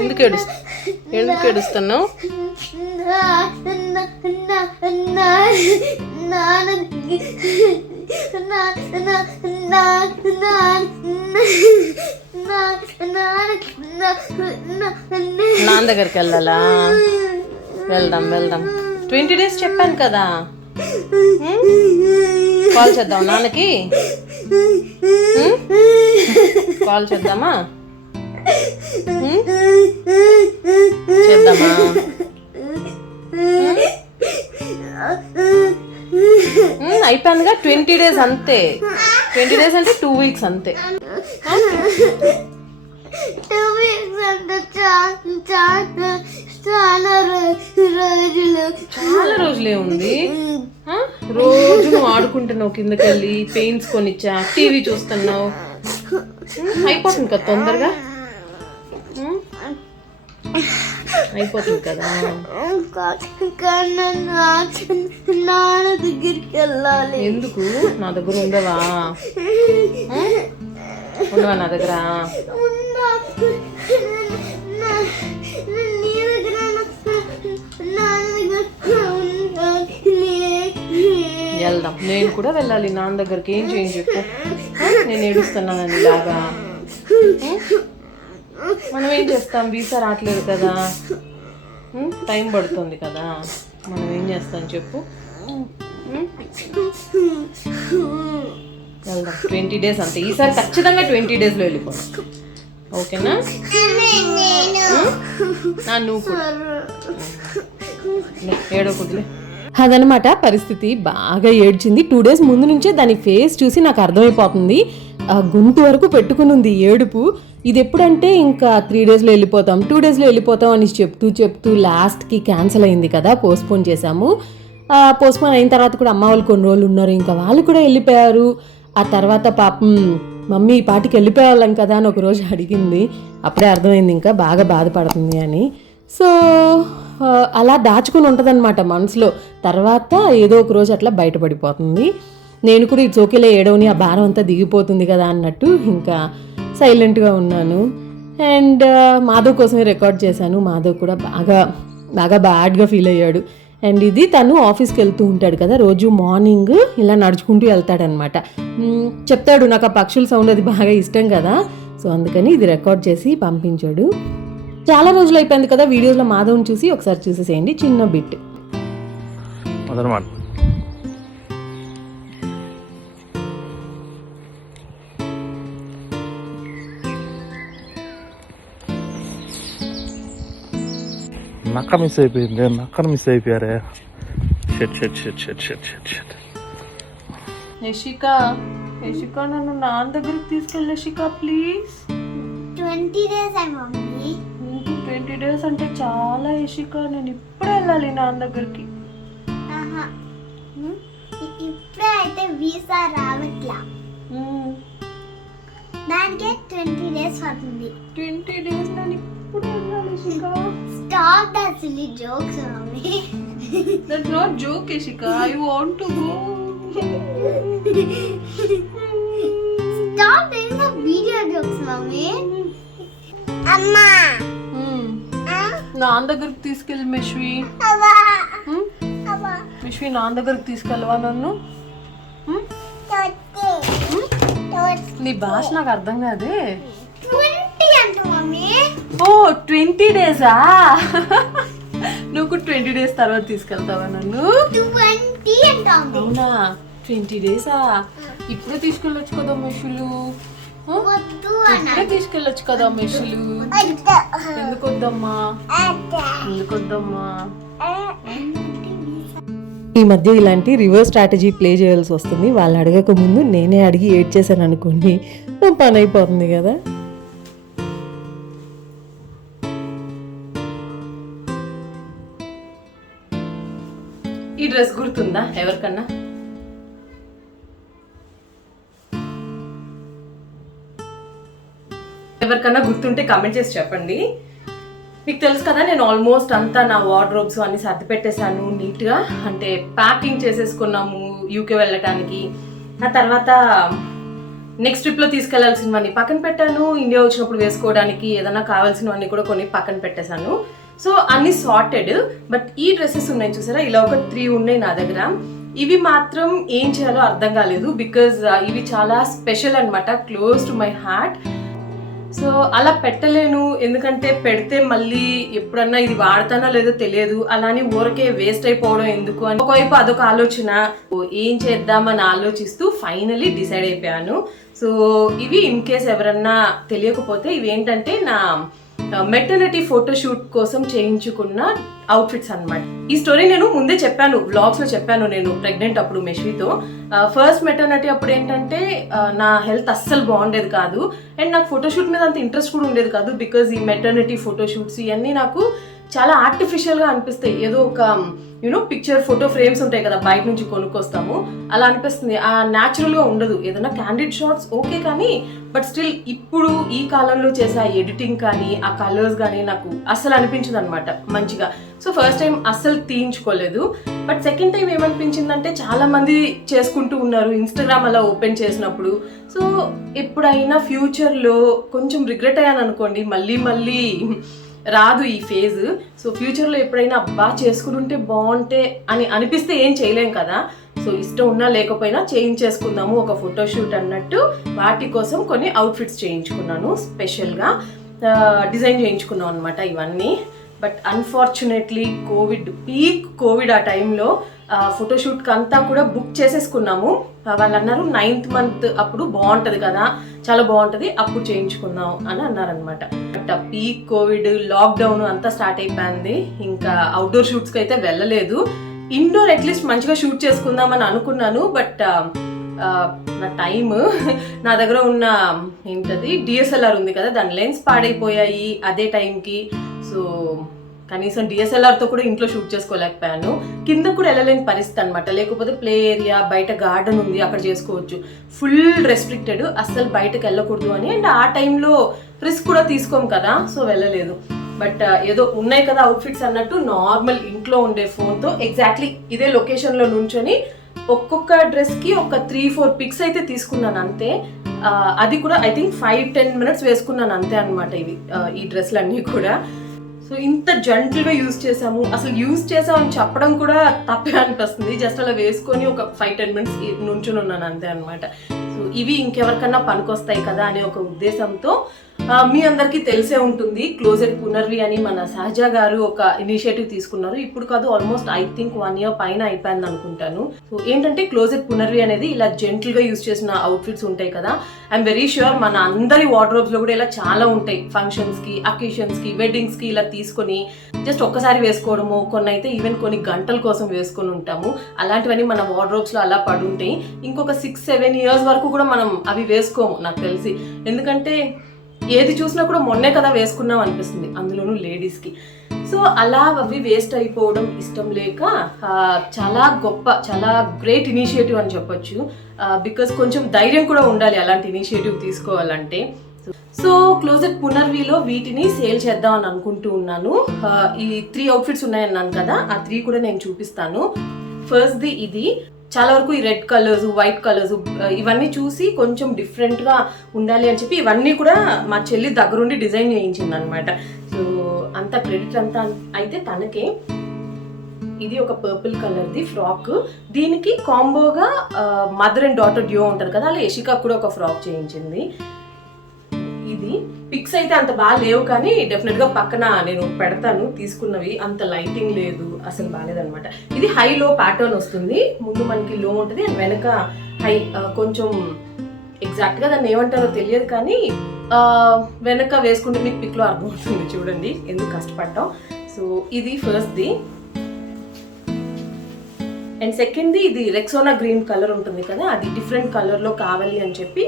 ఎందుకు ఏడుస్తున్నావు? నాన్న దగ్గరికి వెళ్ళాలా? వెళ్దాం 20 days చెప్పాను కదా. కాల్ చేద్దాం నాన్నకి. కాల్ చేద్దామా? చేద్దామా? అయిపోయానుగా. 20 days అంతే. 20 days అంటే 2 weeks అంతే. 2 weeks అంటే చాలా రోజులే ఉంది. రోజు నువ్వు ఆడుకుంటున్నావు, కిందకి వెళ్ళి పెయింట్స్ కొనిచ్చా, టీవీ చూస్తున్నావు. అయిపోతుంది కదా తొందరగా. అయిపోతుంది కదా. నాన్న దగ్గరికి వెళ్ళాలి. ఎందుకు? నా దగ్గర ఉండవా? నా దగ్గర వెళ్దాం. నేను కూడా వెళ్ళాలి నాన్న దగ్గరికి. ఏం చేయండి చెప్పు. నేను ఏడుస్తున్నానని లాగా. మనం ఏం చేస్తాం? వీసా రావట్లేదు కదా, టైం పడుతుంది కదా. మనం ఏం చేస్తాం చెప్పు. వెళ్దాం. 20 days అంతే. ఈసారి ఖచ్చితంగా 20 daysలో వెళ్ళిపోతాం. ఓకేనా? నువ్వు కూడా ఏడవకూడదులే. అదనమాట పరిస్థితి. బాగా ఏడ్చింది. 2 days ముందు నుంచే దాని ఫేస్ చూసి నాకు అర్థమైపోతుంది. గొంతు వరకు పెట్టుకుని ఉంది ఏడుపు. ఇది ఎప్పుడంటే ఇంకా 3 daysలో వెళ్ళిపోతాం, 2 daysలో వెళ్ళిపోతాం అని చెప్తూ లాస్ట్కి క్యాన్సిల్ అయింది కదా, పోస్ట్పోన్ చేశాము. పోస్ట్పోన్ అయిన తర్వాత కూడా అమ్మ వాళ్ళు కొన్ని రోజులు ఉన్నారు, ఇంకా వాళ్ళు కూడా వెళ్ళిపోయారు. ఆ తర్వాత పాపం మమ్మీ ఈ పాటికి వెళ్ళిపోయేవాళ్ళం కదా అని ఒకరోజు అడిగింది. అప్పుడే అర్థమైంది ఇంకా బాగా బాధపడుతుంది అని. సో అలా దాచుకుని ఉంటుందన్నమాట మనసులో. తర్వాత ఏదో ఒక రోజు అట్లా బయటపడిపోతుంది. నేను కూడా ఈ చోకిలో ఏడవని, ఆ భారం అంతా దిగిపోతుంది కదా అన్నట్టు ఇంకా సైలెంట్గా ఉన్నాను. అండ్ మాధవ్ కోసమే రికార్డ్ చేశాను. మాధవ్ కూడా బాగా బ్యాడ్గా ఫీల్ అయ్యాడు. అండ్ ఇది తను ఆఫీస్కి వెళ్తూ ఉంటాడు కదా, రోజు మార్నింగ్ ఇలా నడుచుకుంటూ వెళ్తాడనమాట. చెప్తాడు నాకు ఆ పక్షుల సౌండ్ అది బాగా ఇష్టం కదా, సో అందుకని ఇది రికార్డ్ చేసి పంపించాడు. చాలా రోజులు అయిపోయింది కదా వీడియోస్లో మాధవ్ని చూసి, ఒకసారి చూసేసేయండి చిన్న బిట్. నక్క మిస్ అయిపోయింది. నక్కను మిస్ అయిపోయారే. యశిక నన్ను నాన్న దగ్గరికి తీసుకెళ్ళి Yashika please. 20 days mummy. 20 days అంటే చాలా యశిక. నేను ఇప్పుడే వెళ్ళాలి నాన్న దగ్గరికి. ఇప్పుడే అయితే వీసా రావట్లా, దానికే 20 days పడుతుంది. 20 days నేను ఇప్పుడు వెళ్ళాలి Yashika. Stop that silly jokes, mommy. That's not joke, Yashika. I want to go. Stop doing the video jokes, mommy. Amma. నాన్న దగ్గరికి తీసుకెళ్ళి మిశ్వి. మిశ్వి నాన్న దగ్గరికి తీసుకెళ్ళవా నన్ను? నీ భాష నాకు అర్థం కాదే. 20 అంట మమ్మీ. ఓ 20 days-ఆ? నువ్వు 20 days తర్వాత తీసుకెళ్తావా నన్ను? 20 అంట. అవునా? 20 days-ఆ? ఇప్పుడే తీసుకెళ్ళొచ్చు కదా మెషులు. ఇప్పుడే తీసుకెళ్ళొచ్చు కదా మెషులు. ఎందుకు వద్దమ్మా? ఈ మధ్య ఇలాంటి రివర్స్ స్ట్రాటజీ ప్లే చేయాల్సి వస్తుంది. వాళ్ళు అడగక ముందు నేనే అడిగి ఏడ్ చేశాను అనుకోండి, పని అయిపోతుంది కదా. ఈ డ్రెస్ గుర్తుందా ఎవరికన్నా? గుర్తుంటే కామెంట్ చేసి చెప్పండి. మీకు తెలుసు కదా, నేను ఆల్మోస్ట్ అంతా నా వార్డ్రోబ్స్ అన్ని సర్ది పెట్టేశాను నీట్గా. అంటే ప్యాకింగ్ చేసేసుకున్నాము యూకే వెళ్ళటానికి. ఆ తర్వాత నెక్స్ట్ ట్రిప్లో తీసుకెళ్లాల్సినవన్నీ పక్కన పెట్టాను. ఇండియా వచ్చినప్పుడు వేసుకోవడానికి ఏదైనా కావాల్సినవన్నీ కూడా కొన్ని పక్కన పెట్టేశాను. సో అన్ని సార్టెడ్. బట్ ఈ డ్రెస్సెస్ ఉన్నాయి చూసారా, ఇలా ఒక 3 ఉన్నాయి నా దగ్గర. ఇవి మాత్రం ఏం చేయాలో అర్థం కాలేదు, బికాజ్ ఇవి చాలా స్పెషల్ అనమాట, close to my heart. So అలా పెట్టలేను, ఎందుకంటే పెడితే మళ్ళీ ఎప్పుడన్నా ఇది వాడతానో లేదో తెలియదు, అలానే ఊరకే వేస్ట్ అయిపోవడం ఎందుకు అని ఒకవైపు అదొక ఆలోచన. ఏం చేద్దామని ఆలోచిస్తూ ఫైనలీ డిసైడ్ అయిపోయాను. సో ఇవి ఇన్ కేస్ ఎవరన్నా తెలియకపోతే ఇవి ఏంటంటే నా మెటర్నిటీ ఫోటోషూట్ కోసం చేయించుకున్న అవుట్ఫిట్స్ అన్నమాట. ఈ స్టోరీ నేను ముందే చెప్పాను, వ్లాగ్స్ లో చెప్పాను, నేను ప్రెగ్నెంట్ అప్పుడు మెష్వితో. ఫస్ట్ మెటర్నిటీ అప్పుడు ఏంటంటే నా హెల్త్ అస్సలు బాగుండేది కాదు, అండ్ నాకు ఫోటోషూట్ మీద అంత ఇంట్రెస్ట్ కూడా ఉండేది కాదు. బికాజ్ ఈ మెటర్నిటీ ఫోటోషూట్స్ ఇవన్నీ నాకు చాలా ఆర్టిఫిషియల్గా అనిపిస్తాయి. ఏదో ఒక పిక్చర్ ఫోటో ఫ్రేమ్స్ ఉంటాయి కదా బయట నుంచి కొనుక్కొస్తాము, అలా అనిపిస్తుంది. ఆ న్యాచురల్గా ఉండదు. ఏదైనా క్యాండిడ్ షాట్స్ ఓకే కానీ, బట్ స్టిల్ ఇప్పుడు ఈ కాలంలో చేసే ఆ ఎడిటింగ్ కానీ ఆ కలర్స్ కానీ నాకు అస్సలు అనిపించదు అనమాట మంచిగా. సో ఫస్ట్ టైం అస్సలు తీయించుకోలేదు. బట్ సెకండ్ టైం ఏమనిపించిందంటే చాలా మంది చేసుకుంటూ ఉన్నారు ఇన్స్టాగ్రామ్ అలా ఓపెన్ చేసినప్పుడు. సో ఎప్పుడైనా ఫ్యూచర్లో కొంచెం రిగ్రెట్ అయ్యాను అనుకోండి, మళ్ళీ రాదు ఈ ఫేజ్. సో ఫ్యూచర్లో ఎప్పుడైనా అబ్బా చేసుకుంటుంటే బాగుంటే అని అనిపిస్తే ఏం చేయలేం కదా. సో ఇష్టం ఉన్నా లేకపోయినా చేయించేసుకుందాము ఒక ఫోటోషూట్ అన్నట్టు వాటి కోసం కొన్ని అవుట్ఫిట్స్ చేయించుకున్నాను, స్పెషల్గా డిజైన్ చేయించుకున్నాం అనమాట ఇవన్నీ. బట్ అన్ఫార్చునేట్లీ పీక్ కోవిడ్ ఆ టైంలో ఫోటోషూట్కి అంతా కూడా బుక్ చేసేసుకున్నాము. వాళ్ళు అన్నారు 9th month అప్పుడు బాగుంటుంది కదా, చాలా బాగుంటుంది, అప్పుడు చేయించుకుందాం అని అన్నారనమాట. బట్ పీక్ కోవిడ్ లాక్డౌన్ అంతా స్టార్ట్ అయిపోయింది. ఇంకా అవుట్డోర్ షూట్స్కి అయితే వెళ్ళలేదు. ఇండోర్ అట్లీస్ట్ మంచిగా షూట్ చేసుకుందామని అనుకున్నాను. బట్ నా టైమ్, నా దగ్గర ఉన్న ఏంటది DSLR ఉంది కదా, దాని లెన్స్ పాడైపోయాయి అదే టైంకి. సో కనీసం DSLRతో కూడా ఇంట్లో షూట్ చేసుకోలేకపోయాను. కింద కూడా వెళ్ళలేని పరిస్థితి అనమాట. లేకపోతే ప్లే ఏరియా, బయట గార్డెన్ ఉంది, అక్కడ చేసుకోవచ్చు. ఫుల్ రెస్ట్రిక్టెడ్, అస్సలు బయటకు వెళ్ళకూడదు అని. అండ్ ఆ టైంలో రిస్క్ కూడా తీసుకోము కదా, సో వెళ్ళలేదు. బట్ ఏదో ఉన్నాయి కదా అవుట్ఫిట్స్ అన్నట్టు నార్మల్ ఇంట్లో ఉండే ఫోన్తో ఎగ్జాక్ట్లీ ఇదే లొకేషన్లో నుంచొని ఒక్కొక్క డ్రెస్కి ఒక 3-4 పిక్స్ అయితే తీసుకున్నాను అంతే. అది కూడా ఐ థింక్ 5-10 minutes వేసుకున్నాను అంతే అనమాట ఈ డ్రెస్లు అన్నీ కూడా. సో ఇంత జెంటిల్గా యూజ్ చేసాము, అసలు యూజ్ చేసామని చెప్పడం కూడా తప్పే అనిపిస్తుంది. జస్ట్ అలా వేసుకొని ఒక 5-10 minutes నుంచుని ఉన్నాను అంతే అనమాట. సో ఇవి ఇంకెవరికన్నా పనికొస్తాయి కదా అనే ఒక ఉద్దేశంతో, మీ అందరికీ తెలిసే ఉంటుంది క్లోజెట్ పునర్వి అని మన సహజ గారు ఒక ఇనిషియేటివ్ తీసుకున్నారు. ఇప్పుడు కాదు, ఆల్మోస్ట్ ఐ థింక్ 1 year పైన అయిపోయింది అనుకుంటాను. సో ఏంటంటే క్లోజెట్ పునర్వి అనేది ఇలా జెంటిల్గా యూజ్ చేసిన అవుట్ఫిట్స్ ఉంటాయి కదా, ఐఎమ్ వెరీ ష్యూర్ మన అందరి వార్డ్రోబ్స్లో కూడా ఇలా చాలా ఉంటాయి. ఫంక్షన్స్కి, అకేషన్స్కి, వెడ్డింగ్స్కి ఇలా తీసుకొని జస్ట్ ఒక్కసారి వేసుకోవడము, కొన్ని అయితే ఈవెన్ కొన్ని గంటల కోసం వేసుకొని ఉంటాము. అలాంటివన్నీ మన వార్డ్రోబ్స్లో అలా పడి ఉంటాయి. ఇంకొక 6-7 years వరకు కూడా మనం అవి వేసుకోము నాకు తెలిసి. ఎందుకంటే ఏది చూసినా కూడా మొన్నే కదా వేసుకున్నాం అనిపిస్తుంది, అందులోనూ లేడీస్కి. సో అలా అవి వేస్ట్ అయిపోవడం ఇష్టం లేక చాలా చాలా గ్రేట్ ఇనిషియేటివ్ అని చెప్పొచ్చు. బికాస్ కొంచెం ధైర్యం కూడా ఉండాలి అలాంటి ఇనిషియేటివ్ తీసుకోవాలంటే. సో క్లోజెట్ పునర్విలో వీటిని సేల్ చేద్దాం అని అనుకుంటూ ఉన్నాను. ఈ 3 అవుట్ఫిట్స్ ఉన్నాయన్నాను కదా, ఆ 3 కూడా నేను చూపిస్తాను. ఫస్ట్ది ఇది. చాలా వరకు ఈ రెడ్ కలర్స్, వైట్ కలర్స్ ఇవన్నీ చూసి కొంచెం డిఫరెంట్గా ఉండాలి అని చెప్పి ఇవన్నీ కూడా మా చెల్లి దగ్గరుండి డిజైన్ చేయించింది అనమాట. సో అంత క్రెడిట్ అంతా అయితే తనకే. ఇది ఒక పర్పుల్ కలర్ది ఫ్రాక్. దీనికి కాంబోగా మదర్ అండ్ డాటర్ డ్యూ ఉంటుంది కదా, అలా యశికా కూడా ఒక ఫ్రాక్ చేయించింది. ఇది పిక్స్ అయితే అంత బాగా లేవు కానీ డెఫినెట్గా పక్కన నేను పెడతాను. తీసుకున్నవి అంత లైటింగ్ లేదు, అసలు బాగాలేదనమాట. ఇది హై లో ప్యాటర్న్ వస్తుంది. ముందు మనకి లో ఉంటుంది అండ్ వెనక హై. కొంచెం ఎగ్జాక్ట్గా దాన్ని ఏమంటారో తెలియదు కానీ వెనక వేసుకుంటే మీకు పిక్లో అర్థమవుతుంది. చూడండి ఎందుకు కష్టపడ్డాం. సో ఇది ఫస్ట్ది. అండ్ సెకండ్ది ఇది రెక్సోనా గ్రీన్ కలర్ ఉంటుంది కదా, అది డిఫరెంట్ కలర్లో కావాలి అని చెప్పి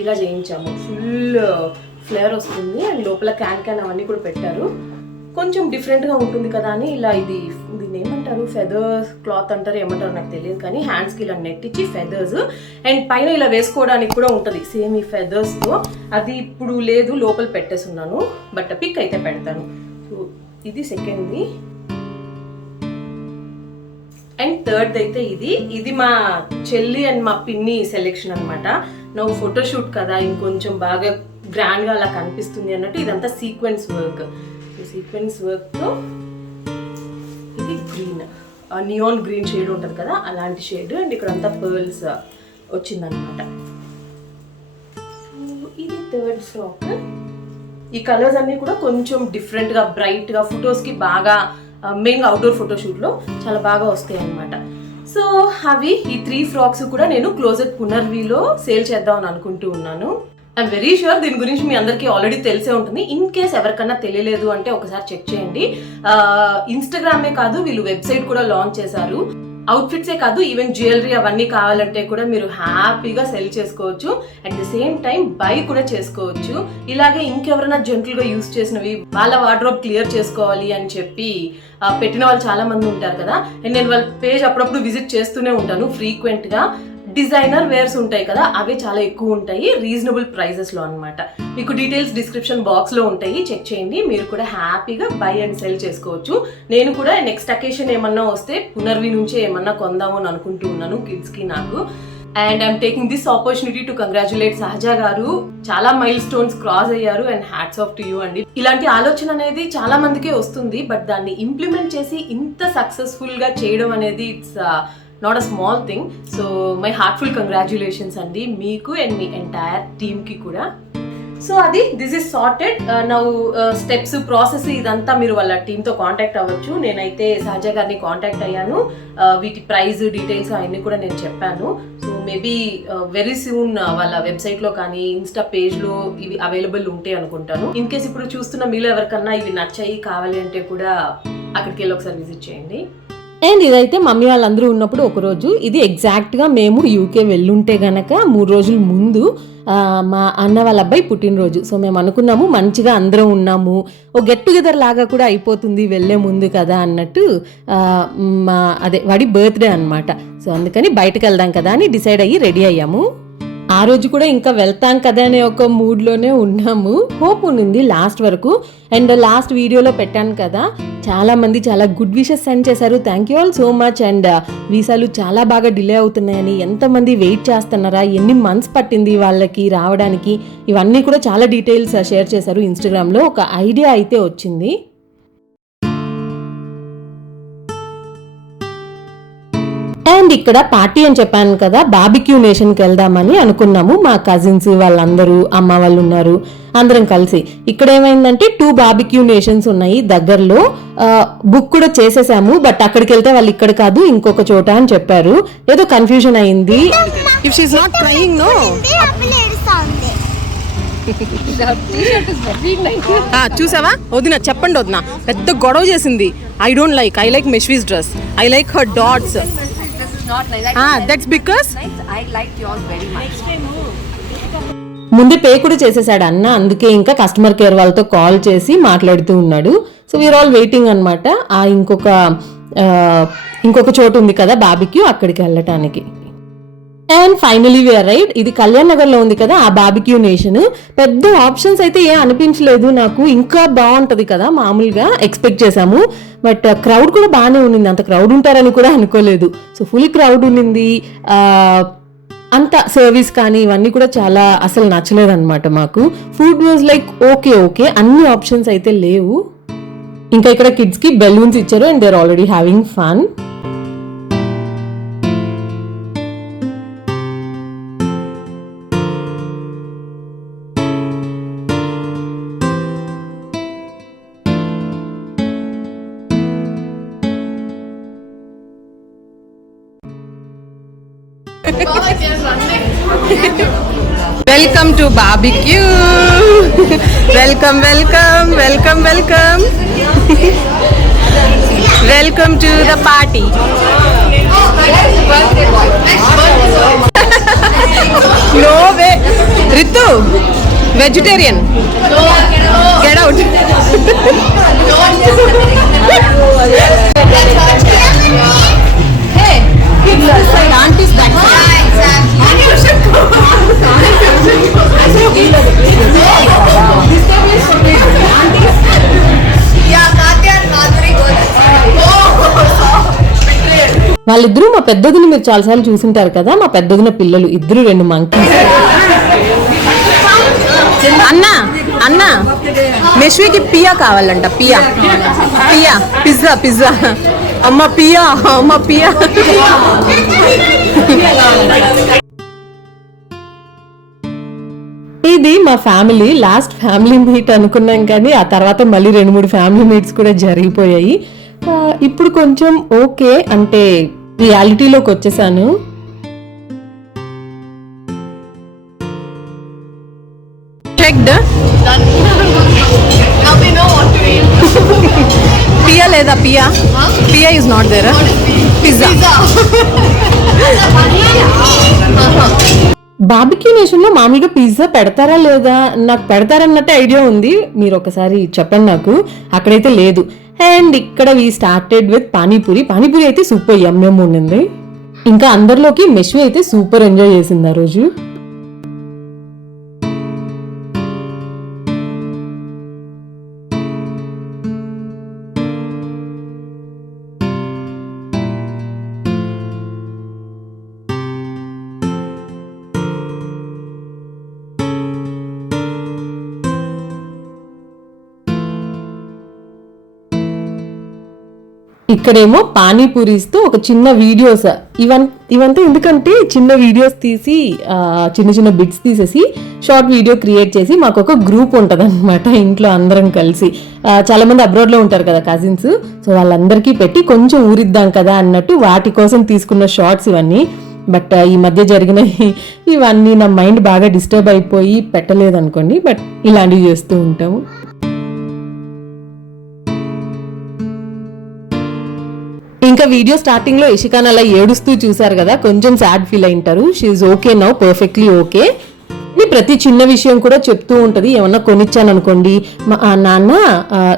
ఇలా చేయించాము. ఫుల్ ఫ్లేవర్ వస్తుంది అండ్ లోపల క్యాన్ అవన్నీ కూడా పెట్టారు. కొంచెం డిఫరెంట్గా ఉంటుంది కదా అని ఇలా దీన్ని ఏమంటారు, ఫెదర్స్ క్లాత్ అంటారు, ఏమంటారు నాకు తెలియదు కానీ హ్యాండ్స్కి ఇలా నెట్ ఇచ్చి ఫెదర్స్ అండ్ పైన ఇలా వేసుకోవడానికి కూడా ఉంటుంది సేమ్ ఈ ఫెదర్స్తో. అది ఇప్పుడు లేదు, లోపల పెట్టేస్తున్నాను, బట్ పిక్ అయితే పెడతాను. సో ఇది సెకండ్ది. అండ్ థర్డ్ అయితే ఇది మా చెల్లి అండ్ మా పిన్ని సెలెక్షన్ అనమాట. నువ్వు ఫోటోషూట్ కదా ఇంకొంచెం బాగా గ్రాండ్గా అలా కనిపిస్తుంది అన్నట్టు ఇదంతా సీక్వెన్స్ వర్క్. సీక్వెన్స్ వర్క్తో ఇది గ్రీన్, నియాన్ గ్రీన్ షేడ్ ఉంటుంది కదా అలాంటి షేడ్, అండ్ ఇక్కడంతా పర్ల్స్ వచ్చిందనమాట. ఇది థర్డ్ ఫ్రాక్. ఈ కలర్స్ అన్నీ కూడా కొంచెం డిఫరెంట్గా బ్రైట్గా ఫొటోస్కి బాగా మెయిన్గా అవుట్డోర్ ఫోటోషూట్లో చాలా బాగా వస్తాయి అనమాట. సో అవి ఈ 3 ఫ్రాక్స్ కూడా నేను క్లోజెట్ పునర్వీలో సేల్ చేద్దామని అనుకుంటూ ఉన్నాను. ఐఎమ్ వెరీ ష్యూర్ దీని గురించి మీ అందరికీ ఆల్రెడీ తెలిసే ఉంటుంది. ఇన్ కేస్ ఎవరికన్నా తెలియలేదు అంటే ఒకసారి చెక్ చేయండి. ఇన్స్టాగ్రామే కాదు వీళ్ళు వెబ్సైట్ కూడా లాంచ్ చేశారు. అవుట్ఫిట్సే కాదు ఈవెన్ జ్యువెలరీ అవన్నీ కావాలంటే కూడా మీరు హ్యాపీగా సెల్ చేసుకోవచ్చు. At the same time by కూడా చేసుకోవచ్చు. ఇలాగే ఇంకెవరైనా జెంటల్గా యూస్ చేసినవి వాళ్ళ వార్డ్రోబ్ క్లియర్ చేసుకోవాలి అని చెప్పి పెట్టిన వాళ్ళు చాలా మంది ఉంటారు కదా. అండ్ నేను వాళ్ళ పేజ్ అప్పుడప్పుడు విజిట్ చేస్తూనే ఉంటాను ఫ్రీక్వెంట్గా. డిజైనర్ వేర్స్ ఉంటాయి కదా అవి చాలా ఎక్కువ ఉంటాయి రీజనబుల్ ప్రైజెస్లో అనమాట. మీకు డీటెయిల్స్ డిస్క్రిప్షన్ బాక్స్లో ఉంటాయి, చెక్ చేయండి. మీరు కూడా హ్యాపీగా బై అండ్ సెల్ చేసుకోవచ్చు. నేను కూడా నెక్స్ట్ అకేషన్ ఏమన్నా వస్తే పునర్వి నుంచే ఏమన్నా కొందాము అని అనుకుంటూ ఉన్నాను కిడ్స్కి నాకు. And I'm taking this opportunity to congratulate Sahaja గారు. చాలా మైల్ స్టోన్స్ క్రాస్ అయ్యారు and hats off to you అండి. ఇలాంటి ఆలోచన అనేది చాలా మందికే వస్తుంది, బట్ దాన్ని ఇంప్లిమెంట్ చేసి ఇంత సక్సెస్ఫుల్గా చేయడం అనేది it's not a small thing. So my heartful congratulations అండి మీకు అండ్ మీ ఎంటైర్ టీమ్కి కూడా. సో అది this is sorted. Now steps process ఇదంతా మీరు వాళ్ళ టీంతో కాంటాక్ట్ అవ్వచ్చు. నేనైతే సహజ గారిని కాంటాక్ట్ అయ్యాను. వీటి ప్రైస్ డీటెయిల్స్ అవన్నీ కూడా నేను చెప్పాను. సో మేబీ వెరీ సూన్ వాళ్ళ వెబ్సైట్లో కానీ ఇన్స్టా పేజ్లో ఇవి అవైలబుల్ ఉంటాయి అనుకుంటాను. ఇన్ కేస్ ఇప్పుడు చూస్తున్న మీలో ఎవరికన్నా ఇవి నచ్చాయి కావాలి అంటే కూడా అక్కడికి వెళ్ళి ఒకసారి విజిట్ చేయండి. అండ్ ఇదైతే మమ్మీ వాళ్ళందరూ ఉన్నప్పుడు ఒకరోజు, ఇది ఎగ్జాక్ట్గా మేము యూకే వెళ్ళుంటే గనక 3 రోజుల ముందు మా అన్న వాళ్ళ అబ్బాయి పుట్టినరోజు. సో మేము అనుకున్నాము మంచిగా అందరం ఉన్నాము, ఓ గెట్ టుగెదర్ లాగా కూడా అయిపోతుంది వెళ్ళే ముందు కదా అన్నట్టు. వాడి బర్త్డే అనమాట. సో అందుకని బయటకు వెళ్దాం కదా అని డిసైడ్ అయ్యి రెడీ అయ్యాము. ఆ రోజు కూడా ఇంకా వెళ్తాం కదా అనే ఒక మూడ్లోనే ఉన్నాము. హోప్ ఉంది లాస్ట్ వరకు. అండ్ లాస్ట్ వీడియోలో పెట్టాను కదా, చాలా మంది చాలా గుడ్ విషెస్ సెండ్ చేశారు. Thank you all so much. And వీసాలు చాలా బాగా డిలే అవుతున్నాయని, ఎంతమంది వెయిట్ చేస్తున్నారా, ఎన్ని మంత్స్ పట్టింది వాళ్ళకి రావడానికి, ఇవన్నీ కూడా చాలా డీటెయిల్స్ షేర్ చేశారు ఇన్స్టాగ్రామ్లో. ఒక ఐడియా అయితే వచ్చింది. అండ్ ఇక్కడ పార్టీ అని చెప్పాను కదా, బార్బిక్యూ నేషన్కి వెళ్దామని అనుకున్నాము. మా కజిన్స్ వాళ్ళందరూ, అమ్మ వాళ్ళు ఉన్నారు, అందరం కలిసి. ఇక్కడ ఏమైందంటే 2 బార్బిక్యూ నేషన్స్ ఉన్నాయి దగ్గరలో. బుక్ కూడా చేసేసాము, బట్ అక్కడికి వెళ్తే వాళ్ళు ఇక్కడ కాదు ఇంకొక చోట అని చెప్పారు. ఏదో కన్ఫ్యూజన్ అయింది. If she is not crying no చూసావా వదిన, చెప్పండి వదిన, పెద్ద గొడవ చేసింది. I don't like, I like మెష్వీస్ dress, I like her dots. That's because I like yours very much. ముందే పే కూడా చేసేసాడు అన్న, అందుకే ఇంకా కస్టమర్ కేర్ వాళ్ళతో కాల్ చేసి మాట్లాడుతూ ఉన్నాడు. సో వీఆర్ ఆల్ వెయిటింగ్ అనమాట. ఇంకొక చోటు ఉంది కదా బార్బిక్యూ, అక్కడికి వెళ్ళటానికి. And finally we're right. ఇది కళ్యాణ్ నగర్ లో ఉంది కదా ఆ బార్బిక్యూ నేషన్. పెద్ద ఆప్షన్స్ అయితే ఏం అనిపించలేదు నాకు, ఇంకా బాగుంటది కదా మామూలుగా ఎక్స్పెక్ట్ చేసాము. బట్ క్రౌడ్ కూడా బాగానే ఉన్నింది, అంత క్రౌడ్ ఉంటారని కూడా అనుకోలేదు. సో ఫుల్ క్రౌడ్ ఉన్నింది. అంత సర్వీస్ కానీ ఇవన్నీ కూడా చాలా అసలు నచ్చలేదు అనమాట మాకు. ఫుడ్ వాజ్ లైక్ ఓకే, అన్ని ఆప్షన్స్ అయితే లేవు. ఇంకా ఇక్కడ కిడ్స్ కి బెలూన్స్ ఇచ్చారు and they are already having fun. Welcome to barbecue. Welcome welcome to the party. No way Ritu, vegetarian, get out. Aunties back. Yeah, Katya and Madhuri go there. Oh, వాళ్ళిద్దరూ మా పెద్దదిని మీరు చాలాసార్లు చూసింటారు కదా, మా పెద్దదిన పిల్లలు ఇద్దరు 2 మంకీస్. అన్నా అన్నా మెష్వికి పియా కావాలంట. Piya Piya pizza pizza. అమ్మ పియా అమ్మ పియా. ఇది మా ఫ్యామిలీ లాస్ట్ ఫ్యామిలీ మీట్ అనుకున్నాం, కానీ ఆ తర్వాత మళ్ళీ 2-3 ఫ్యామిలీ మీట్స్ కూడా జరిగిపోయాయి. ఇప్పుడు కొంచెం ఓకే అంటే రియాలిటీలోకి వచ్చేసాను. పియా లేదా Piya Piya is not there. Pizza Barbeque Nation లో మామూలుగా పిజ్జా పెడతారా లేదా, నాకు పెడతారన్నట్టు ఐడియా ఉంది. మీరు ఒకసారి చెప్పండి నాకు. అక్కడైతే లేదు. అండ్ ఇక్కడ we started with panipuri. Panipuri అయితే సూపర్ యమ్యం ఉండింది. ఇంకా అందరిలోకి మెష్వి అయితే సూపర్ ఎంజాయ్ చేసింది ఆ రోజు. ఇక్కడేమో పానీపూరీస్తో ఒక చిన్న వీడియోస్ ఇవంతా ఎందుకంటే చిన్న వీడియోస్ తీసి చిన్న చిన్న బిట్స్ తీసేసి షార్ట్ వీడియో క్రియేట్ చేసి మాకు ఒక గ్రూప్ ఉంటుంది అనమాట ఇంట్లో అందరం కలిసి. చాలా మంది అబ్రాడ్లో ఉంటారు కదా కజిన్స్, సో వాళ్ళందరికీ పెట్టి కొంచెం ఊరిద్దాం కదా అన్నట్టు వాటి కోసం తీసుకున్న షార్ట్స్ ఇవన్నీ. బట్ ఈ మధ్య జరిగిన ఇవన్నీ నా మైండ్ బాగా డిస్టర్బ్ అయిపోయి పెట్టలేదు అనుకోండి. బట్ ఇలాంటివి చేస్తూ ఉంటాము. ఇంకా వీడియో స్టార్టింగ్ లో ఇషికాన్ అలా ఏడుస్తూ చూసారు కదా, కొంచెం సాడ్ ఫీల్ అయింటారు. She's okay now, perfectly okay. ప్రతి చిన్న విషయం కూడా చెప్తూ ఉంటది. ఏమన్నా కొనిచ్చాను అనుకోండి, నాన్న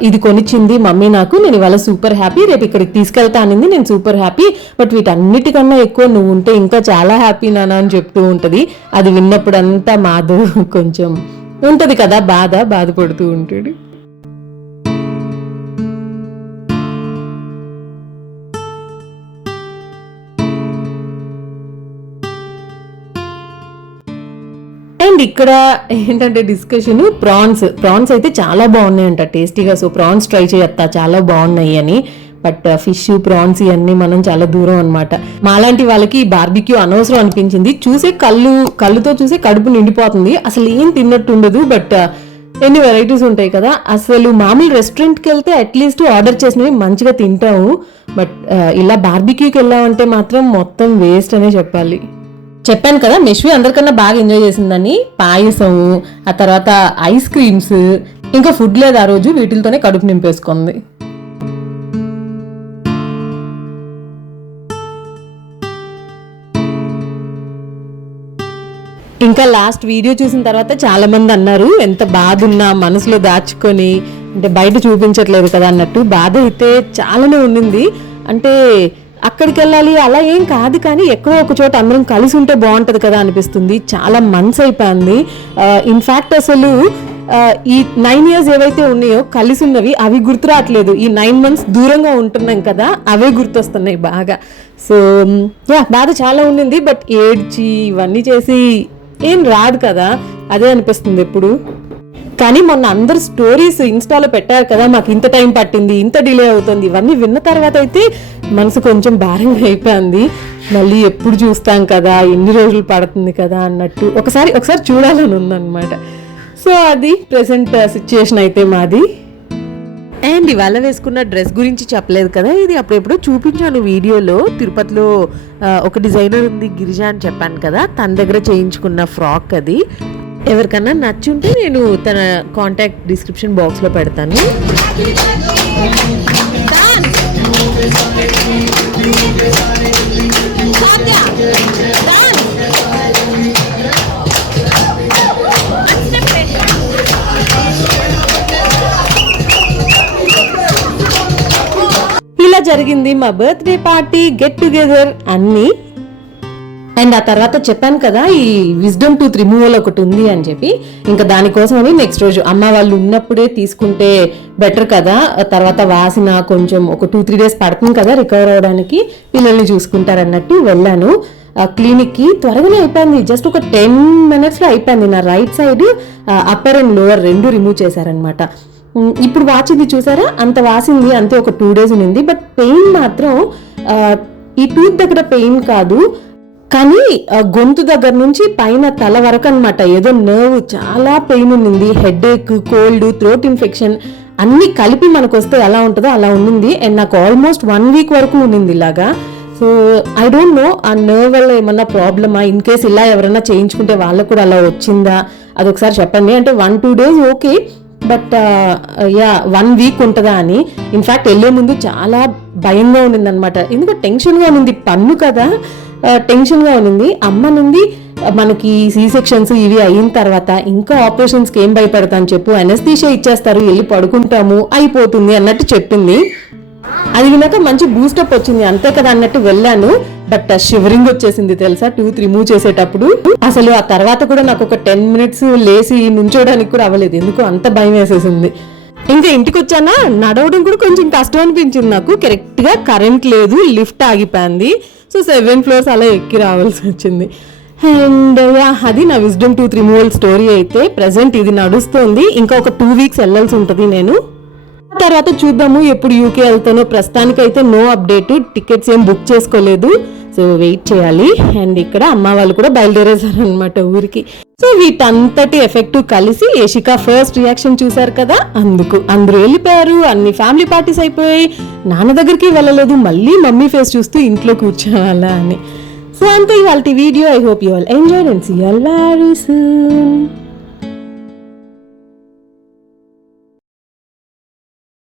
ఇది కొనిచ్చింది మమ్మీ నాకు, నేను ఇవాళ సూపర్ హ్యాపీ, రేపు ఇక్కడికి తీసుకెళ్తా అనింది, నేను సూపర్ హ్యాపీ, బట్ వీటన్నిటికన్నా ఎక్కువ నువ్వు ఉంటే ఇంకా చాలా హ్యాపీ నాన్న అని చెప్తూ ఉంటది. అది విన్నప్పుడంతా మాధవ్ కొంచెం ఉంటది కదా బాధపడుతూ ఉంటాడు. అండ్ ఇక్కడ ఏంటంటే డిస్కషన్ ప్రాన్స్ అయితే చాలా బాగున్నాయంట టేస్టీగా. సో ప్రాన్స్ ట్రై చేయత్తా, చాలా బాగున్నాయి అని. బట్ ఫిష్ ప్రాన్స్ ఇవన్నీ మనం చాలా దూరం అనమాట. మాలాంటి వాళ్ళకి బార్బిక్యూ అనవసరం అనిపించింది. చూసే కళ్ళుతో చూసే కడుపు నిండిపోతుంది, అసలు ఏం తిన్నట్టు ఉండదు. బట్ ఎన్ని వెరైటీస్ ఉంటాయి కదా. అసలు మామూలు రెస్టారెంట్కి వెళ్తే అట్లీస్ట్ ఆర్డర్ చేసినవి మంచిగా తింటాము. బట్ ఇలా బార్బిక్యూకి వెళ్ళామంటే మాత్రం మొత్తం వేస్ట్ అనే చెప్పాలి. చెప్పాను కదా మెష్వి అందరికన్నా బాగా ఎంజాయ్ చేసిందని. పాయసం, ఆ తర్వాత ఐస్ క్రీమ్స్, ఇంకా ఫుడ్ లేదు ఆ రోజు, వీటితోనే కడుపు నింపేసుకుంది. ఇంకా లాస్ట్ వీడియో చూసిన తర్వాత చాలా మంది అన్నారు ఎంత బాధ ఉన్నా మనసులో దాచుకొని, అంటే బయట చూపించట్లేదు కదా అన్నట్టు. బాధ అయితే చాలానే ఉండింది. అంటే అక్కడికి వెళ్ళాలి అలా ఏం కాదు, కానీ ఎక్కువ ఒక చోట అందరం కలిసి ఉంటే బాగుంటుంది కదా అనిపిస్తుంది. చాలా మంత్స్ అయిపోయింది. ఇన్ఫ్యాక్ట్ అసలు ఈ 9 years ఏవైతే ఉన్నాయో కలిసి ఉన్నవి అవి గుర్తు రావట్లేదు. ఈ 9 months దూరంగా ఉంటున్నాం కదా అవే గుర్తొస్తున్నాయి బాగా. సో బాధ చాలా ఉండింది. బట్ ఏడ్చి ఇవన్నీ చేసి ఏం రాదు కదా, అదే అనిపిస్తుంది ఎప్పుడు. కానీ మొన్న అందరు స్టోరీస్ ఇన్స్టాలో పెట్టారు కదా, మాకు ఇంత టైం పట్టింది, ఇంత డిలే అవుతుంది, ఇవన్నీ విన్న తర్వాత అయితే మనసు కొంచెం భారంగా అయిపోయింది. మళ్ళీ ఎప్పుడు చూస్తాం కదా, ఎన్ని రోజులు పడుతుంది కదా అన్నట్టు ఒకసారి చూడాలని ఉందన్నమాట. సో అది ప్రెసెంట్ సిచ్యుయేషన్ అయితే మాది. అండ్ ఇవాళ వేసుకున్న డ్రెస్ గురించి చెప్పలేదు కదా, ఇది అప్పుడెప్పుడో చూపించాను వీడియోలో. తిరుపతిలో ఒక డిజైనర్ ఉంది గిరిజ అని చెప్పాను కదా, తన దగ్గర చేయించుకున్న ఫ్రాక్ అది. ఎవరికన్నా నచ్చుంటే నేను తన కాంటాక్ట్ డిస్క్రిప్షన్ బాక్స్లో పెడతాను. ఇలా జరిగింది మా బర్త్డే పార్టీ, గెట్ టుగెదర్ అన్నీ. అండ్ ఆ తర్వాత చెప్పాను కదా ఈ విజ్డమ్ టూత్ రిమూవల్ ఒకటి ఉంది అని చెప్పి, ఇంకా దానికోసం అని నెక్స్ట్ రోజు అమ్మ వాళ్ళు ఉన్నప్పుడే తీసుకుంటే బెటర్ కదా, తర్వాత వాసిన కొంచెం ఒక 2-3 డేస్ పడుతుంది కదా రికవర్ అవడానికి, పిల్లల్ని చూసుకుంటారన్నట్టు వెళ్ళాను. క్లినిక్ కి త్వరగానే అయిపోయింది, జస్ట్ ఒక 10 minutes లో అయిపోయింది. నా right side upper and lower 2 remove చేశారనమాట. ఇప్పుడు వాచింది చూసారా, అంత వాసింది, అంతే ఒక 2 days ఉంది. బట్ పెయిన్ మాత్రం ఈ టూత్ దగ్గర పెయిన్ కాదు, కానీ గొంతు దగ్గర నుంచి పైన తల వరకు అనమాట, ఏదో నర్వ్ చాలా పెయిన్ ఉంది. హెడ్ ఏక్, కోల్డ్, థ్రోట్ ఇన్ఫెక్షన్ అన్ని కలిపి మనకు వస్తే ఎలా ఉంటుందో అలా ఉంది. అండ్ నాకు ఆల్మోస్ట్ 1 week వరకు ఉన్నింది ఇలాగా. సో ఐ డోంట్ నో ఆ నర్వ్ వల్ల ఏమన్నా ప్రాబ్లమా, ఇన్ కేస్ ఇలా ఎవరైనా చేయించుకుంటే వాళ్ళకు కూడా అలా వచ్చిందా అదొకసారి చెప్పండి. అంటే 1-2 days ఓకే, బట్ 1 week ఉంటుందా అని. ఇన్ఫ్యాక్ట్ వెళ్ళే ముందు చాలా భయంగా ఉండింది అనమాట, ఎందుకంటే టెన్షన్గా ఉంది, పన్ను కదా టెన్షన్గా ఉంది. అమ్మ నుండి మనకి సి సెక్షన్స్ ఇవి అయిన తర్వాత ఇంకా ఆపరేషన్స్కి ఏం భయపడతాను చెప్పు, అనెస్థీషియా ఇచ్చేస్తారు, వెళ్ళి పడుకుంటాము అయిపోతుంది అన్నట్టు చెప్పింది. అది విన్నాక మంచి బూస్టప్ వచ్చింది, అంతే కదా అన్నట్టు వెళ్ళాను. బట్ షివరింగ్ వచ్చేసింది తెలుసా టూత్ రిమూవ్ చేసేటప్పుడు. అసలు ఆ తర్వాత కూడా నాకు ఒక 10 minutes లేసి నుంచోడానికి కూడా అవ్వలేదు, ఎందుకు అంత భయం వేసేసింది. ఇంకా ఇంటికి వచ్చానా, నడవడం కూడా కొంచెం కష్టం అనిపించింది నాకు. కరెక్ట్ గా కరెంట్ లేదు, లిఫ్ట్ ఆగిపోయింది. సో 7 floors అలా ఎక్కి రావాల్సి వచ్చింది. అండ్ అది నా విజ్డమ్ టూత్ రిమూవల్ స్టోరీ. అయితే ప్రెసెంట్ ఇది నడుస్తుంది, ఇంకా ఒక 2 weeks వెళ్ళాల్సి ఉంటుంది నేను. తర్వాత చూద్దాము ఎప్పుడు యూకే వెళ్తానో. ప్రస్తుతానికైతే నో అప్డేట్, టికెట్స్ ఏం బుక్ చేసుకోలేదు, సో వెయిట్ చేయాలి. అండ్ ఇక్కడ అమ్మ వాళ్ళు కూడా బయలుదేరేశారు అనమాట ఊరికి. సో వీటంతటి ఎఫెక్ట్ కలిసి యశిక ఫస్ట్ రియాక్షన్ చూసారు కదా, అందుకు అందరూ వెళ్ళిపోయారు, అన్ని ఫ్యామిలీ పార్టీస్ అయిపోయాయి, నాన్న దగ్గరికి వెళ్ళలేదు, మళ్ళీ మమ్మీ ఫేస్ చూస్తూ ఇంట్లో కూర్చోవాలా అని. సో అంతే ఇవాళ video. I hope you all enjoyed and see you all very soon.